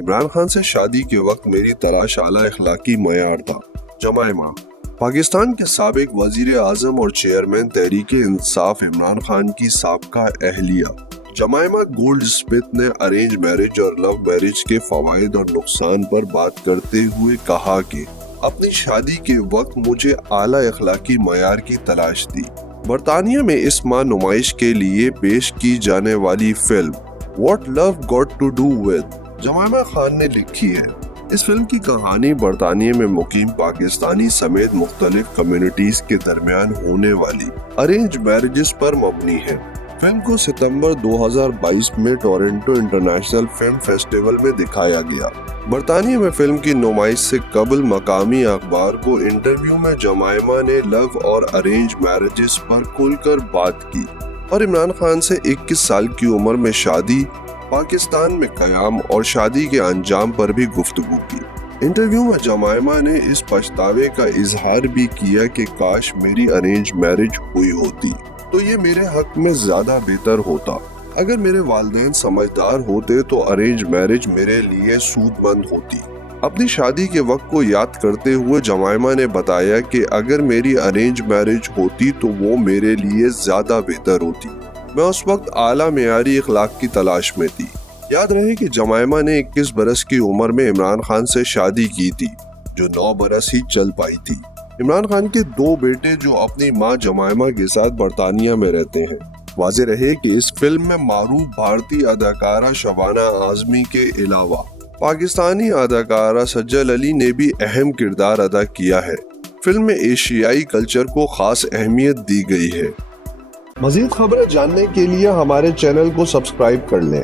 عمران خان سے شادی کے وقت میری تلاش اعلیٰ اخلاقی معیار تھا۔ جمائمہ پاکستان کے سابق وزیر اعظم اور چیئرمین تحریک انصاف عمران خان کی سابقہ اہلیہ جمائمہ گولڈ اسمتھ نے ارینج میرج اور لو میرج کے فوائد اور نقصان پر بات کرتے ہوئے کہا کہ اپنی شادی کے وقت مجھے اعلیٰ اخلاقی معیار کی تلاش تھی۔ برطانیہ میں اس ماہ نمائش کے لیے پیش کی جانے والی film What Love Got to Do With Jemima Khan نے لکھی ہے۔ اس فلم کی کہانی برطانیہ میں مقیم پاکستانی سمیت مختلف کمیونٹیز کے درمیان ہونے والی ارینج میرجز پر مبنی ہے۔ فلم کو ستمبر 2022 میں ٹورنٹو انٹرنیشنل فلم فیسٹیول میں دکھایا گیا۔ برطانیہ میں فلم کی نمائش سے قبل مقامی اخبار کو انٹرویو میں جمائمہ نے لو اور ارینج میرجز پر کھل کر بات کی اور عمران خان سے 21 سال کی عمر میں شادی، پاکستان میں قیام اور شادی کے انجام پر بھی گفتگو کی۔ انٹرویو میں جمائمہ نے اس پچھتاوے کا اظہار بھی کیا کہ کاش میری ارینج میرج ہوئی ہوتی تو یہ میرے حق میں زیادہ بہتر ہوتا۔ اگر میرے والدین سمجھدار ہوتے تو ارینج میرج میرے لیے سود مند ہوتی۔ اپنی شادی کے وقت کو یاد کرتے ہوئے جمائمہ نے بتایا کہ اگر میری ارینج میرج ہوتی تو وہ میرے لیے زیادہ بہتر ہوتی۔ میں اس وقت اعلیٰ معیاری اخلاق کی تلاش میں تھی۔ یاد رہے کہ جمائمہ نے 21 برس کی عمر میں عمران خان سے شادی کی تھی جو 9 برس ہی چل پائی تھی۔ عمران خان کے 2 بیٹے جو اپنی ماں جمائمہ کے ساتھ برطانیہ میں رہتے ہیں۔ واضح رہے کہ اس فلم میں معروف بھارتی اداکارہ شبانہ اعظمی کے علاوہ پاکستانی اداکارہ سجل علی نے بھی اہم کردار ادا کیا ہے۔ فلم میں ایشیائی کلچر کو خاص اہمیت دی گئی ہے۔ مزید خبریں جاننے کے لیے ہمارے چینل کو سبسکرائب کر لیں۔